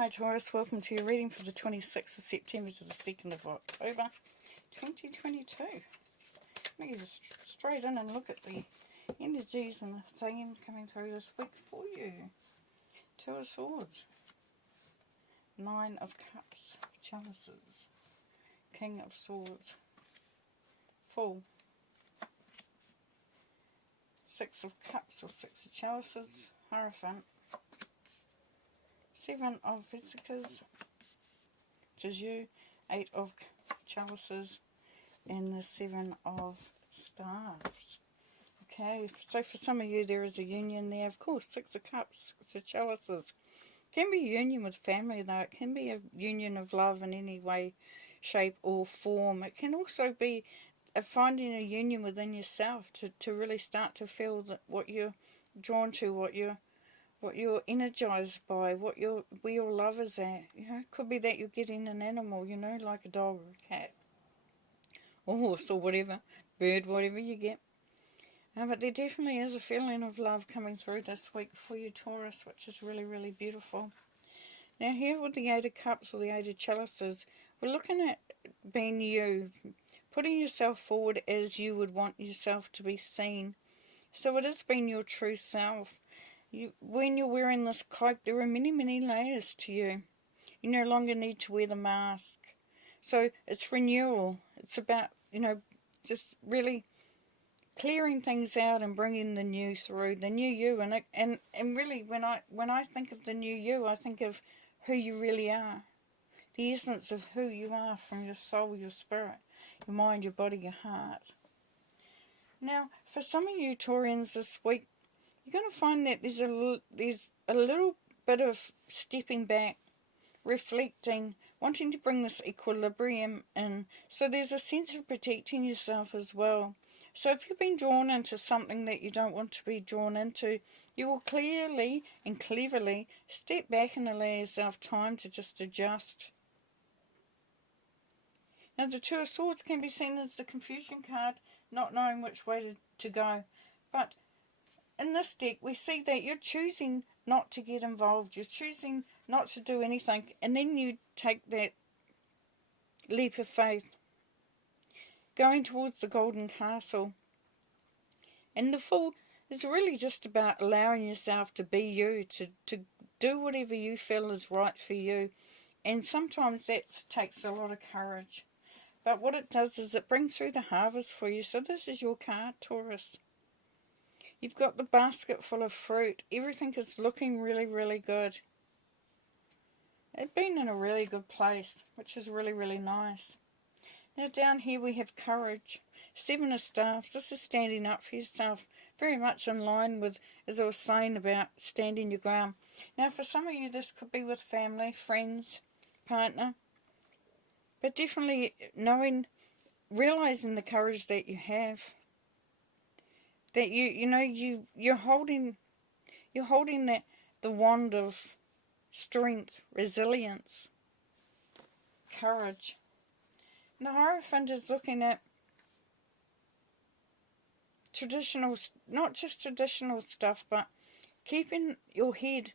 Hi Taurus, welcome to your reading for the 26th of September to the 2nd of October 2022. Let me just straight in and look at the energies and the theme coming through this week for you. Two of Swords, Nine of Cups, Chalices, King of Swords, Fool, Six of Cups or Six of Chalices, Hierophant, Seven of Vesikas, which is you, Eight of Chalices, and the Seven of Staves. Okay, so for some of you there is a union there, of course. Six of Cups, Six of Chalices. Can be a union with family though, it can be a union of love in any way, shape or form. It can also be finding a union within yourself to really start to feel that what you're drawn to, what you're energized by, where your love is at. You know, it could be that you're getting an animal, you know, like a dog or a cat, or horse or whatever, bird, whatever you get. But there definitely is a feeling of love coming through this week for you, Taurus, which is really, really beautiful. Now here with the Eight of Cups or the Eight of Chalices, we're looking at being you, putting yourself forward as you would want yourself to be seen. So it is being your true self. When you're wearing this cloak, there are many, many layers to you. You no longer need to wear the mask. So it's renewal. It's about, you know, just really clearing things out and bringing the new through, the new you. And really, when I think of the new you, I think of who you really are. The essence of who you are from your soul, your spirit, your mind, your body, your heart. Now, for some of you Taurians this week, you're going to find that there's a little bit of stepping back, reflecting, wanting to bring this equilibrium in. So there's a sense of protecting yourself as well. So if you've been drawn into something that you don't want to be drawn into, you will clearly and cleverly step back and allow yourself time to just adjust. Now the Two of Swords can be seen as the confusion card, not knowing which way to go. But in this deck, we see that you're choosing not to get involved. You're choosing not to do anything. And then you take that leap of faith, going towards the Golden Castle. And the Fool is really just about allowing yourself to be you, to do whatever you feel is right for you. And sometimes that takes a lot of courage. But what it does is it brings through the harvest for you. So this is your card, Taurus. You've got the basket full of fruit. Everything is looking really, really good. It's been in a really good place, which is really, really nice. Now down here we have courage. Seven of Staves. This is standing up for yourself. Very much in line with, as I was saying, about standing your ground. Now for some of you this could be with family, friends, partner. But definitely realizing the courage that you have. That you're holding the wand of strength, resilience, courage. And the Hierophant is looking at traditional, not just traditional stuff, but keeping your head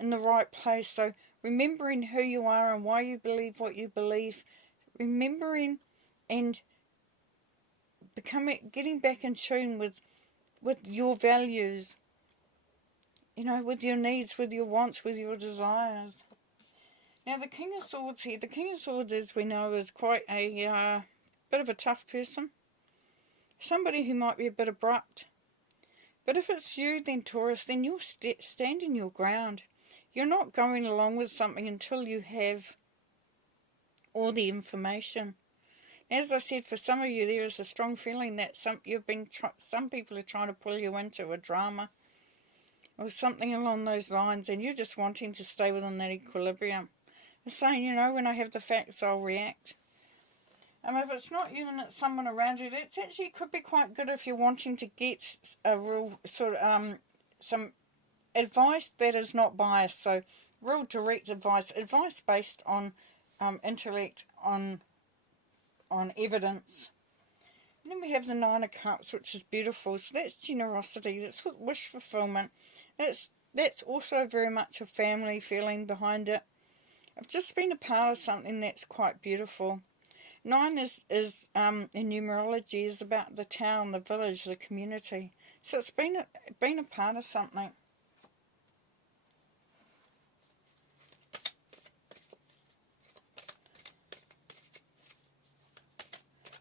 in the right place. So remembering who you are and why you believe what you believe, remembering and getting back in tune with your values, you know, with your needs, with your wants, with your desires. Now the King of Swords here, the King of Swords, as we know, is quite a bit of a tough person. Somebody who might be a bit abrupt. But if it's you then, Taurus, then you're standing your ground. You're not going along with something until you have all the information. As I said, for some of you, there is a strong feeling that some people are trying to pull you into a drama or something along those lines, and you're just wanting to stay within that equilibrium. They're saying, you know, when I have the facts, I'll react. If it's not you and it's someone around you, that actually could be quite good if you're wanting to get a real sort of some advice that is not biased. So real direct advice based on intellect, on evidence. And then we have the Nine of Cups, which is beautiful. So that's generosity, that's wish fulfillment. That's also very much a family feeling behind it. I've just been a part of something that's quite beautiful. 9 is in numerology is about the town, the village, the community. So it's been a part of something.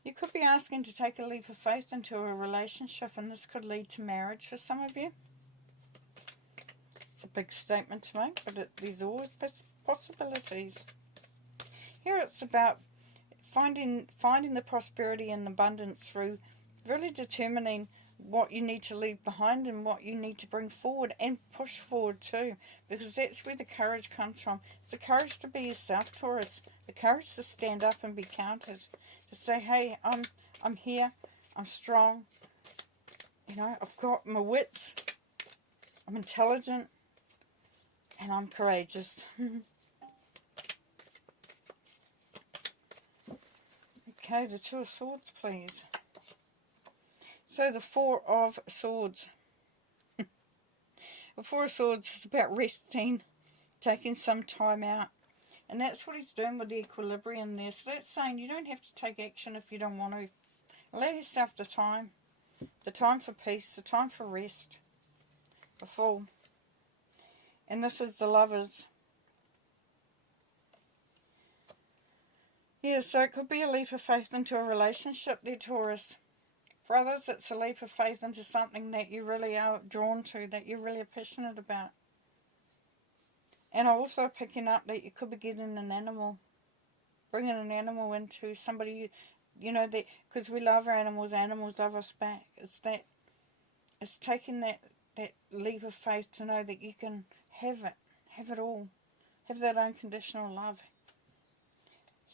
You could be asking to take a leap of faith into a relationship, and this could lead to marriage for some of you. It's a big statement to make, but there's always possibilities. Here it's about finding the prosperity and abundance through really determining what you need to leave behind and what you need to bring forward and push forward too, because that's where the courage comes from. It's the courage to be yourself, Taurus. The courage to stand up and be counted. To say, hey, I'm here, I'm strong, you know, I've got my wits, I'm intelligent, and I'm courageous. Okay, the 2 of Swords, please. So the 4 of Swords. The 4 of Swords is about resting, taking some time out. And that's what he's doing with the equilibrium there. So that's saying you don't have to take action if you don't want to. Allow yourself the time for peace, the time for rest, the Fool. And this is the Lovers. Yeah, so it could be a leap of faith into a relationship there, Taurus. For others, it's a leap of faith into something that you really are drawn to, that you really are passionate about. And I'm also picking up that you could be getting an animal, bringing an animal into somebody, you know, that because we love our animals love us back. It's taking that leap of faith to know that you can have it all, have that unconditional love.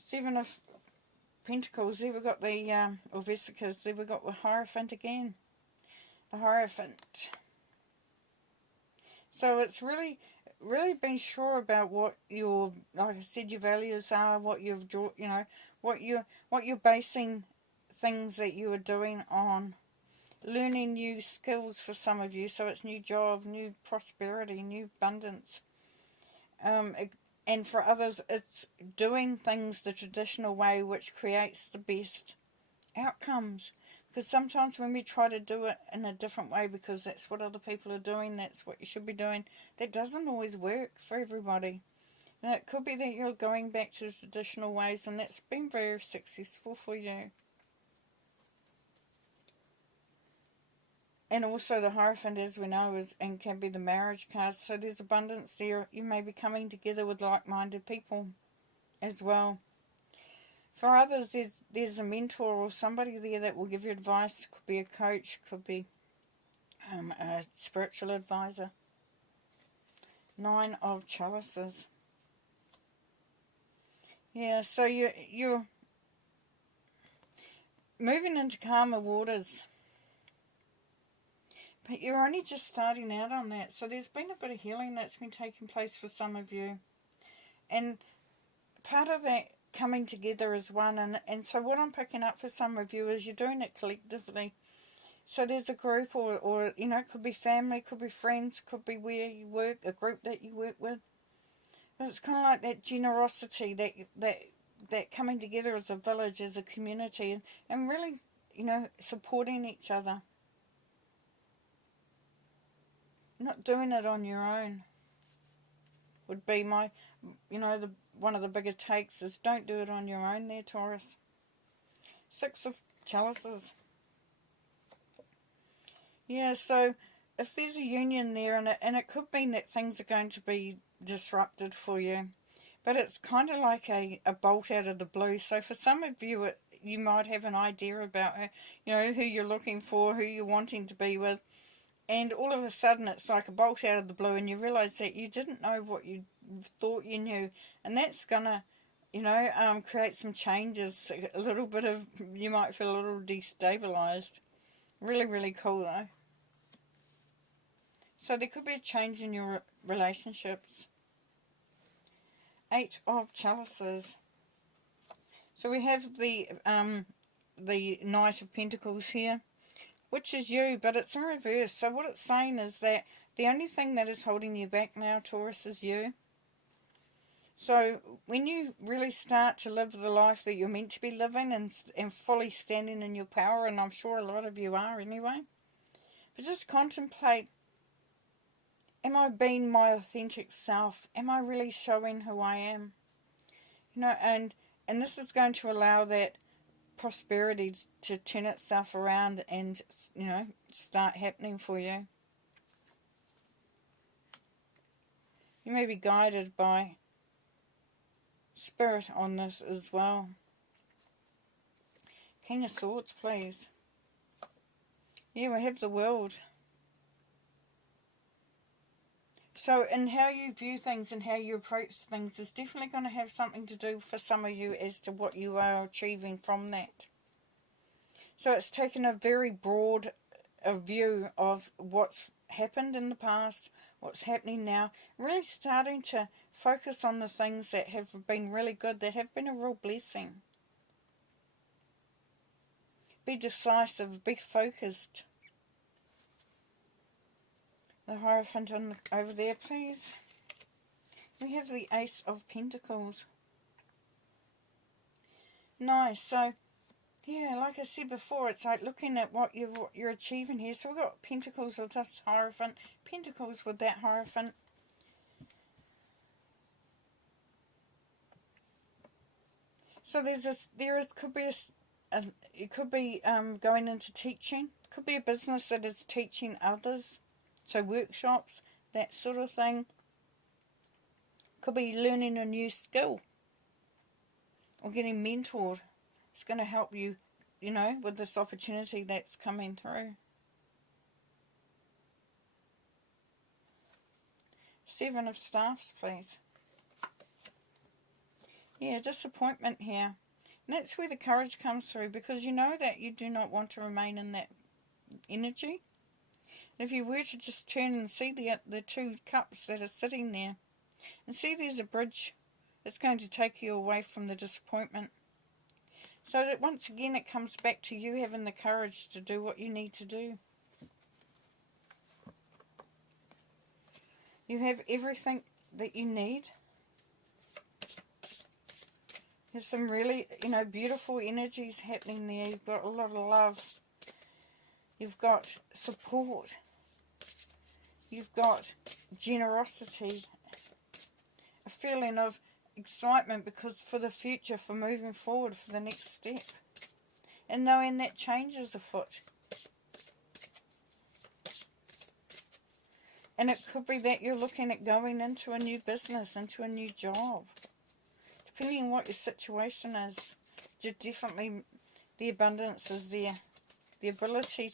7 of Pentacles, there we've got the, or Vesicas, there we've got the Hierophant again. The Hierophant. So it's really being sure about what your, like I said, your values are, what you've drawn, you know, what you're basing things that you are doing on. Learning new skills for some of you, so it's new job, new prosperity, new abundance. And for others, it's doing things the traditional way, which creates the best outcomes. Because sometimes when we try to do it in a different way, because that's what other people are doing, that's what you should be doing, that doesn't always work for everybody. And it could be that you're going back to the traditional ways, and that's been very successful for you. And also the Hierophant, as we know, is and can be the marriage card. So there's abundance there. You may be coming together with like-minded people as well. For others, there's a mentor or somebody there that will give you advice. Could be a coach, could be a spiritual advisor. 9 of Chalices. Yeah, so you're moving into calmer waters. But you're only just starting out on that. So there's been a bit of healing that's been taking place for some of you. And part of that coming together as one. And so what I'm picking up for some of you is you're doing it collectively. So there's a group or you know, it could be family, could be friends, could be where you work, a group that you work with. But it's kind of like that generosity, that coming together as a village, as a community, and really, you know, supporting each other. Not doing it on your own would be my, you know, one of the biggest takes is don't do it on your own there, Taurus. 6 of Chalices. Yeah, so if there's a union there, and it could mean that things are going to be disrupted for you, but it's kind of like a bolt out of the blue. So for some of you, you might have an idea about, you know, who you're looking for, who you're wanting to be with, and all of a sudden it's like a bolt out of the blue, and you realise that you didn't know what you thought you knew, and that's gonna, you know, create some changes. A little bit of, you might feel a little destabilised. Really, really cool though. So there could be a change in your relationships. 8 of Chalices. So we have the Knight of Pentacles here, which is you, but it's in reverse. So what it's saying is that the only thing that is holding you back now, Taurus, is you. So when you really start to live the life that you're meant to be living and fully standing in your power, and I'm sure a lot of you are anyway, but just contemplate, am I being my authentic self? Am I really showing who I am? You know, and this is going to allow that prosperity to turn itself around and, you know, start happening for you. You may be guided by Spirit on this as well. King of Swords, please. Yeah, we have the World. So in how you view things and how you approach things is definitely going to have something to do for some of you as to what you are achieving from that. So it's taken a very broad view of what's happened in the past, what's happening now, really starting to focus on the things that have been really good, that have been a real blessing. Be decisive, be focused. The Hierophant over there, please. We have the Ace of Pentacles. Nice. So, yeah, like I said before, it's like looking at what you're achieving here. So we've got Pentacles with this Hierophant, Pentacles with that Hierophant. So could be it could be going into teaching. It could be a business that is teaching others. So workshops, that sort of thing. Could be learning a new skill or getting mentored. It's going to help you, you know, with this opportunity that's coming through. Seven of Staffs, please. Yeah, disappointment here. And that's where the courage comes through, because you know that you do not want to remain in that energy. If you were to just turn and see the two cups that are sitting there, and see there's a bridge that's going to take you away from the disappointment. So that once again it comes back to you having the courage to do what you need to do. You have everything that you need. There's some really, you know, beautiful energies happening there. You've got a lot of love. You've got support. You've got generosity. A feeling of excitement because for the future, for moving forward, for the next step. And knowing that change is afoot. And it could be that you're looking at going into a new business, into a new job. Depending on what your situation is, definitely the abundance is there. The ability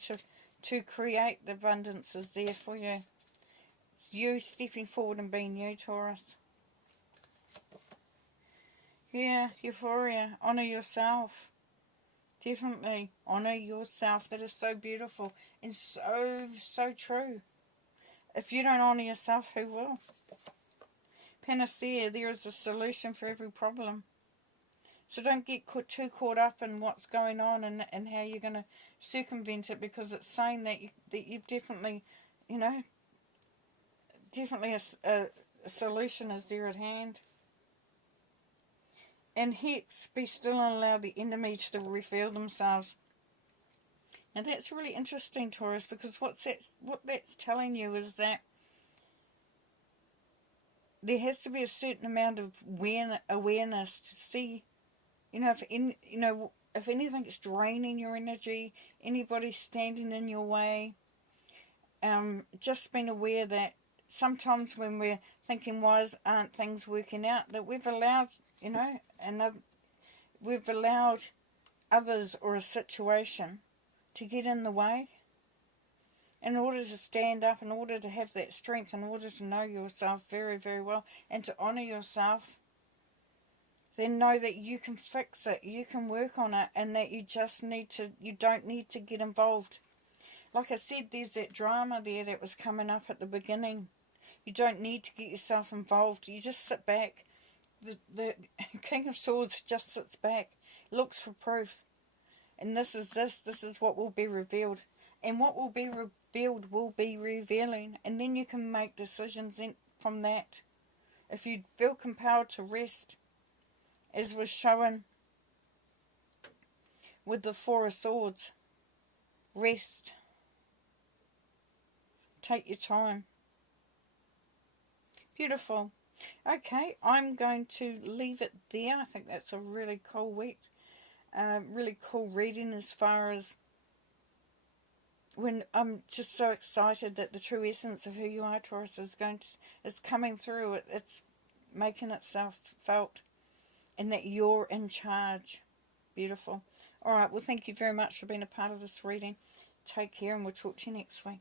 to create the abundance is there for you. It's you stepping forward and being you, Taurus. Yeah, euphoria. Honour yourself. Definitely honour yourself. That is so beautiful and so true. If you don't honour yourself, who will? Panacea, there is a solution for every problem. So don't get too caught up in what's going on and how you're going to circumvent it, because it's saying that you've definitely, you know, definitely a solution is there at hand. And Hex, be still and allow the enemy to reveal themselves. Now that's really interesting, Taurus, because what that's telling you is that there has to be a certain amount of awareness to see, you know, if anything's draining your energy, anybody standing in your way, just being aware that sometimes when we're thinking, why aren't things working out, that we've allowed, you know, we've allowed others or a situation to get in the way. In order to stand up, in order to have that strength, in order to know yourself very, very well, and to honour yourself, then know that you can fix it, you can work on it, and that you don't need to get involved. Like I said, there's that drama there that was coming up at the beginning. You don't need to get yourself involved. You just sit back. The King of Swords just sits back, looks for proof. And this is what will be revealed. And what will be revealed will be revealing. And then you can make decisions from that. If you feel compelled to rest, as was shown with the Four of Swords, rest. Take your time. Beautiful. Okay, I'm going to leave it there. I think that's a really cool week. Really cool reading, as far as when I'm just so excited that the true essence of who you are, Taurus, is coming through. It's making itself felt, and that you're in charge. Beautiful. Alright, well, thank you very much for being a part of this reading. Take care, and we'll talk to you next week.